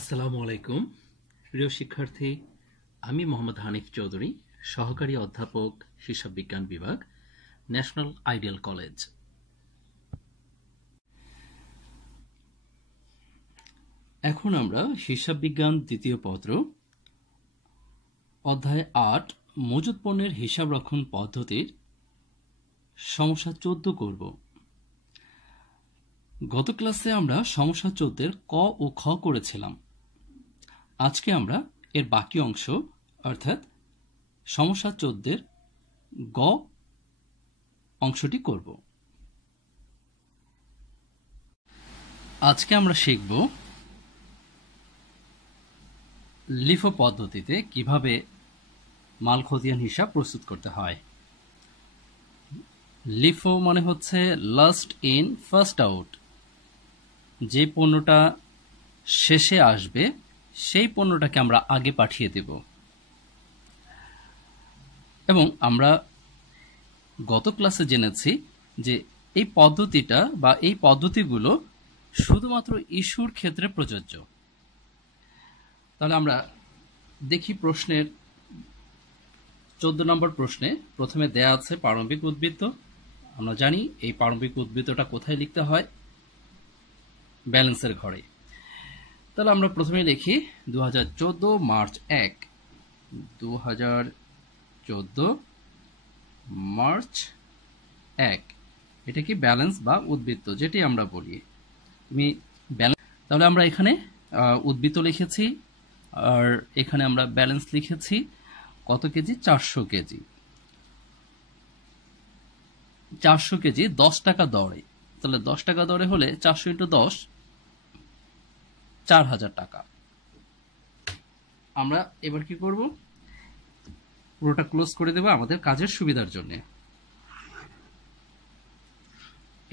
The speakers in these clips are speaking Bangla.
আসসালামু আলাইকুম প্রিয় শিক্ষার্থী, আমি মোহাম্মদ হানিফ চৌধুরী, সহকারী অধ্যাপক, হিসাব বিজ্ঞান বিভাগ, ন্যাশনাল আইডিয়াল কলেজ। এখন আমরা হিসাব বিজ্ঞান দ্বিতীয় পত্র অধ্যায় ৮ মজুত পণ্যের হিসাব রক্ষণ পদ্ধতির সমস্যা ১৪ করব। গত ক্লাসে আমরা সমস্যা ১৪ ক ও খ করেছিলাম। আজকে আমরা এর বাকি অংশ অর্থাৎ সমস্যা ১৪ গ অংশটি করব। আজকে আমরা শিখব লিফো পদ্ধতিতে কিভাবে মাল খতিয়ান হিসাব প্রস্তুত করতে হয়। লিফো মানে হচ্ছে লাস্ট ইন ফার্স্ট আউট, যে পণ্যটা শেষে আসবে সেই পণ্যটাকে আমরা আগে পাঠিয়ে দেব। এবং আমরা গত ক্লাসে জেনেছি যে এই পদ্ধতিটা বা এই পদ্ধতিগুলো শুধুমাত্র ইস্যুর ক্ষেত্রে প্রযোজ্য। তাহলে আমরা দেখি প্রশ্নের ১৪ নম্বর প্রশ্নে প্রথমে দেয়া আছে প্রারম্ভিক উদ্বৃত্ত। আমরা জানি এই প্রারম্ভিক উদ্বৃত্তটা কোথায় লিখতে হয়, ব্যালেন্সের ঘরে। তাহলে আমরা প্রথমে লিখি ২০১৪ মার্চ ১, ২০১৪ মার্চ ১, এটা কি ব্যালেন্স বা উদ্বৃত্ত যেটি আমরা বলি। তাহলে আমরা এখানে উদ্বৃত্ত লিখেছি আর এখানে আমরা ব্যালেন্স লিখেছি। কত কেজি? ৪০০ কেজি। ৪০০ কেজি ১০ টাকা দরে। তাহলে ১০ টাকা দরে হলে ৪০০ × ১০, ৪,০০০ টাকা। আমরা এবার কি করব, পুরোটা ক্লোজ করে দেব আমাদের কাজের সুবিধার জন্য।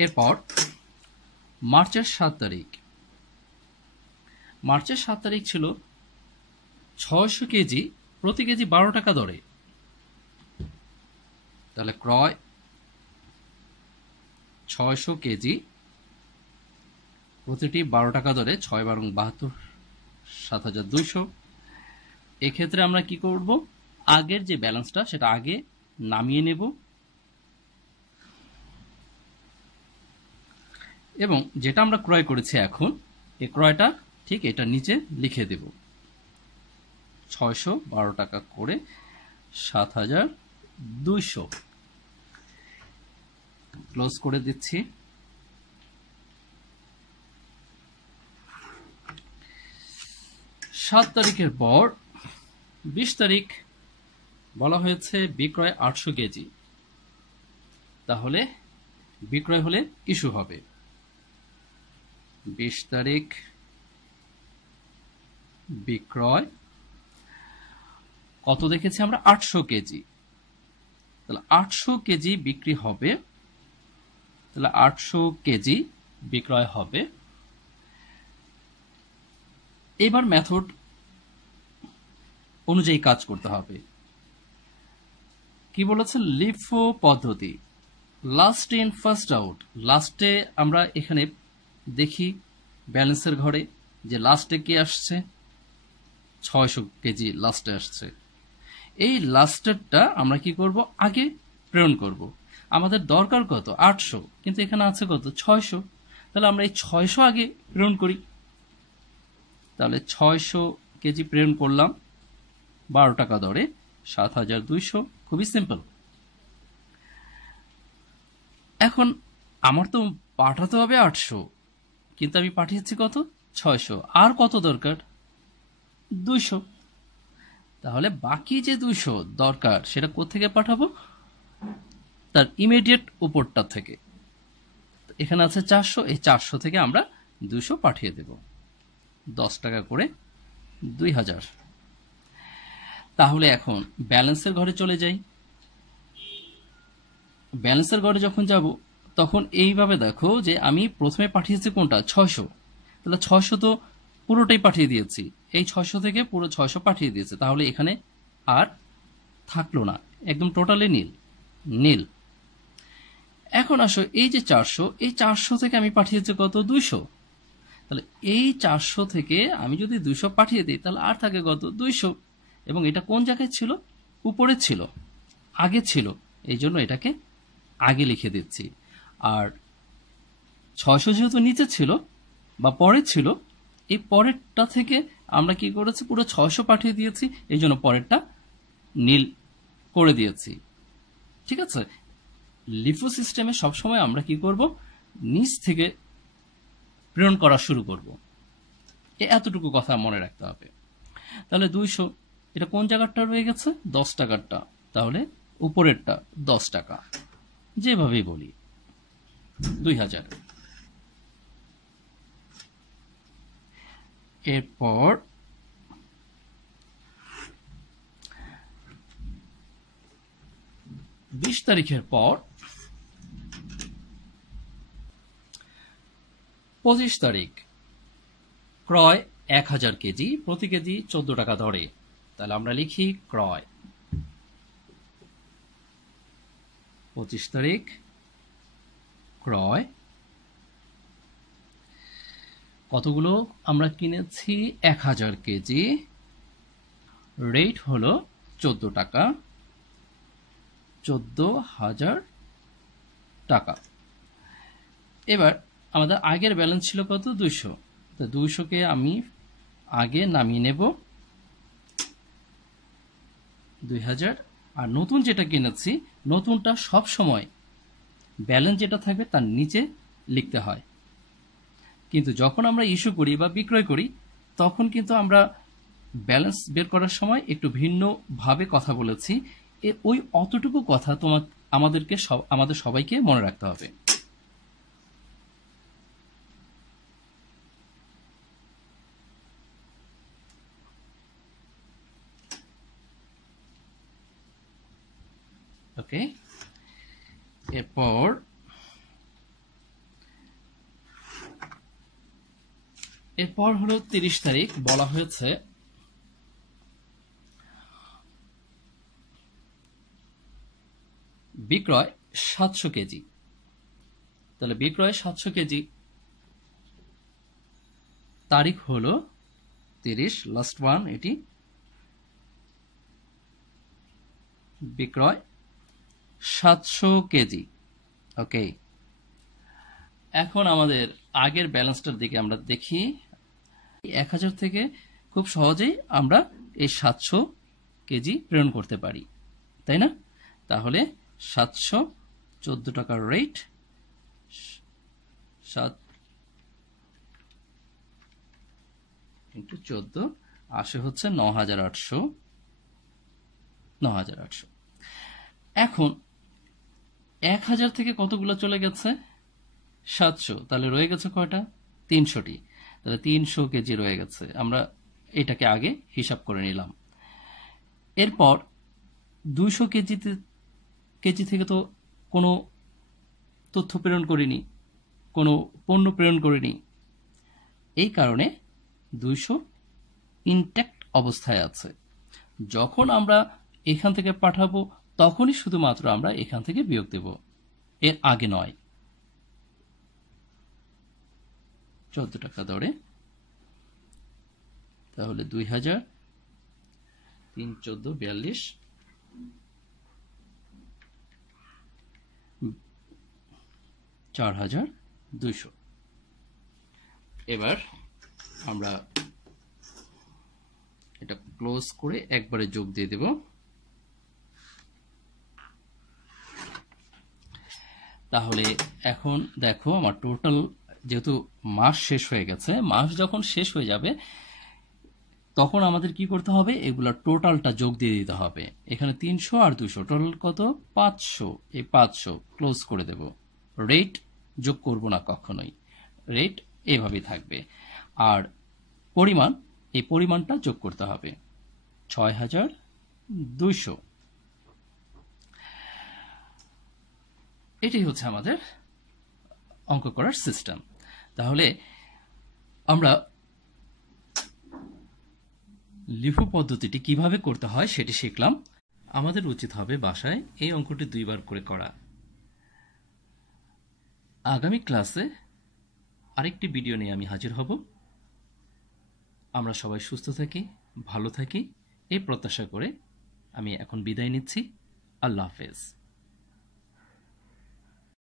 এরপর মার্চের ৭ তারিখ, মার্চের ৭ তারিখ ছিল ৬০০ কেজি, প্রতি কেজি ১২ টাকা দরে। তাহলে ক্রয় ৬০০ কেজি, প্রতিটি ১২ টাকা দরে, ৬ × ৭২, ৭,২০০। এক্ষেত্রে আমরা কি করব, আগের যে ব্যালেন্সটা সেটা আগে নামিয়ে নেব এবং যেটা আমরা ক্রয় করেছি এখন এই ক্রয়টা ঠিক এটা নিচে লিখে দেব। ৬০০ ১২ টাকা করে ৭,২০০, ক্লোজ করে দিচ্ছি। সাত তারিখের পর ২০ তারিখ বলা হয়েছে বিক্রয় ৮০০ কেজি। তাহলে বিক্রয় হলে ইস্যু হবে। ২০ তারিখ বিক্রয় কত দেখেছি আমরা? ৮০০ কেজি। তাহলে ৮০০ কেজি বিক্রি হবে। তাহলে ৮০০ কেজি বিক্রয় হবে। এবার মেথড অনুযায়ী কাজ করতে হবে। কি বলেছে? লিফো পদ্ধতি, লাস্ট ইন ফার্স্ট আউট। লাস্টে আমরা এখানে দেখি ব্যালেন্সের ঘরে যে লাস্টে কি আসছে, ৬০০ কেজি লাস্টে আসছে। এই লাস্টেরটা আমরা কি করব, আগে প্রেরণ করব। আমাদের দরকার কত? ৮০০, কিন্তু এখানে আছে কত? ৬০০। তাহলে আমরা এই ৬০০ আগে প্রেরণ করি। তাহলে ৬০০ কেজি প্রেরণ করলাম ১২ টাকা দরে, ৭,২০০। খুবই সিম্পল। এখন আমার তো পাঠাতে হবে ৮০০, কিন্তু আমি পাঠিয়েছি কত? ৬০০। আর কত দরকার? ২০০। তাহলে বাকি যে ২০০ দরকার সেটা কোত্থেকে পাঠাবো? তার ইমিডিয়েট উপরটা থেকে। এখানে আছে ৪০০, এই ৪০০ থেকে আমরা ২০০ পাঠিয়ে দেব। ১০ টাকা করে ২,০০০। তাহলে এখন ব্যালেন্সের ঘরে চলে যাই। ব্যালেন্সের ঘরে যখন যাব তখন এইভাবে দেখো যে আমি প্রথমে পাঠিয়েছি কোনটা? ৬০০। তাহলে ৬০০ তো পুরোটাই পাঠিয়ে দিয়েছি। এই ৬০০ থেকে পুরো ৬০০ পাঠিয়ে দিয়েছে। তাহলে এখানে আর থাকলো না, একদম টোটালি নীল। এখন আসো এই যে ৪০০, এই ৪০০ থেকে আমি পাঠিয়েছি কত? ২০০। তাহলে এই 400 থেকে আমি যদি 200 পাঠিয়ে দিই তাহলে আর থাকে কত 200, এবং এটা কোন জায়গায় ছিল, উপরে ছিল, আগে ছিল, এই জন্য এটাকে আগে লিখে দিচ্ছি। আর 600 যেহেতু নিচে ছিল বা পরে ছিল, এই পরেরটা থেকে আমরা কি করেছি, পুরো 600 পাঠিয়ে দিয়েছি, এই জন্য পরেরটা নীল করে দিয়েছি। ঠিক আছে, লিফো সিস্টেমে সবসময় আমরা কি করব, নিচ থেকে প্রেরণ করা শুরু করব। এতটুকু কথা মনে রাখতে হবে। তাহলে 200, এটা কোন জায়গাটা রয়ে গেছে, 10 টাকারটা, তাহলে উপরেরটা 10 টাকা, যেভাবেই বলি 2000। এরপর 20 তারিখের পর 25 তারিখ ক্রয় 1000 কেজি, প্রতি কেজি 14 টাকা ধরে। তাহলে আমরা লিখি ক্রয় 25 তারিখ ক্রয় কতগুলো আমরা কিনেছি, 1000 কেজি, রেট হলো 14 টাকা, 14,000 টাকা। এবার আমাদের আগের ব্যালেন্স ছিল কত, 200, তো 200কে আমি আগে নামিয়ে নেব 2000, আর নতুন যেটা কিনেছি, নতুনটা সব সময় ব্যালেন্স যেটা থাকবে তার নিচে লিখতে হয়। কিন্তু যখন আমরা ইস্যু করি বা বিক্রয় করি, তখন কিন্তু আমরা ব্যালেন্স বের করার সময় একটু ভিন্নভাবে কথা বলেছি। ওই অতটুকু কথা আমাদের সবাইকে মনে রাখতে হবে। ওকে, এরপর হলো 30 তারিখ, বলা হয়েছে বিক্রয় 700 কেজি। তাহলে বিক্রয় 700 কেজি, তারিখ হলো 30, লাস্ট ওয়ান এটি, বিক্রয় 700 কেজি। ওকে, এখন আমাদের আগের ব্যালেন্সটার দিকে আমরা দেখি। 1000 থেকে খুব সহজেই আমরা এই 700 কেজি প্রেরণ করতে পারি, তাই না? তাহলে 700, 14 টাকার রেট, 7 ইন্টু 14 আসে হচ্ছে 9,800। এখন 1000 থেকে কতগুলো চলে গেছে, 700, তাহলে রয়ে গেছে কয়টা, 300টি। তাহলে 300 কেজি রয়ে গেছে, আমরা এটাকে আগে হিসাব করে নিলাম। এরপর 200 কেজি থেকে তো কোনো তথ্য প্রেরণ করিনি, কোনো পণ্য প্রেরণ করিনি, এই কারণে 200 ইনট্যাক্ট অবস্থায় আছে। যখন আমরা এখান থেকে পাঠাবো তখনই শুধুমাত্র আমরা এখান থেকে বিয়োগ দেব, এর আগে নয়। 14 টাকা দরে, তাহলে 2000, 3, 14, 42, 4200। এবার আমরা এটা ক্লোজ করে একবারে যোগ দিয়ে দেব। তাহলে এখন দেখো আমার টোটাল, যেহেতু মাস শেষ হয়ে গেছে, মাস যখন শেষ হয়ে যাবে তখন আমাদের কি করতে হবে, এগুলা টোটালটা যোগ দিয়ে দিতে হবে। এখানে 300 আর 200, টোটাল কত, 500। এই 500 ক্লোজ করে দেব, রেট যোগ করব না কখনোই, রেট এভাবেই থাকবে। আর পরিমাণ, এই পরিমাণটা যোগ করতে হবে, 6,200। এটাই হচ্ছে আমাদের অঙ্ক করার সিস্টেম। তাহলে আমরা লিফো পদ্ধতিটি কিভাবে করতে হয় সেটি শিখলাম। আমাদের উচিত হবে বাসায় এই অঙ্কটি 2 বার করে করা। আগামী ক্লাসে আরেকটি ভিডিও নিয়ে আমি হাজির হব। আমরা সবাই সুস্থ থাকি, ভালো থাকি এই প্রত্যাশা করে আমি এখন বিদায় নিচ্ছি। আল্লাহ হাফেজ।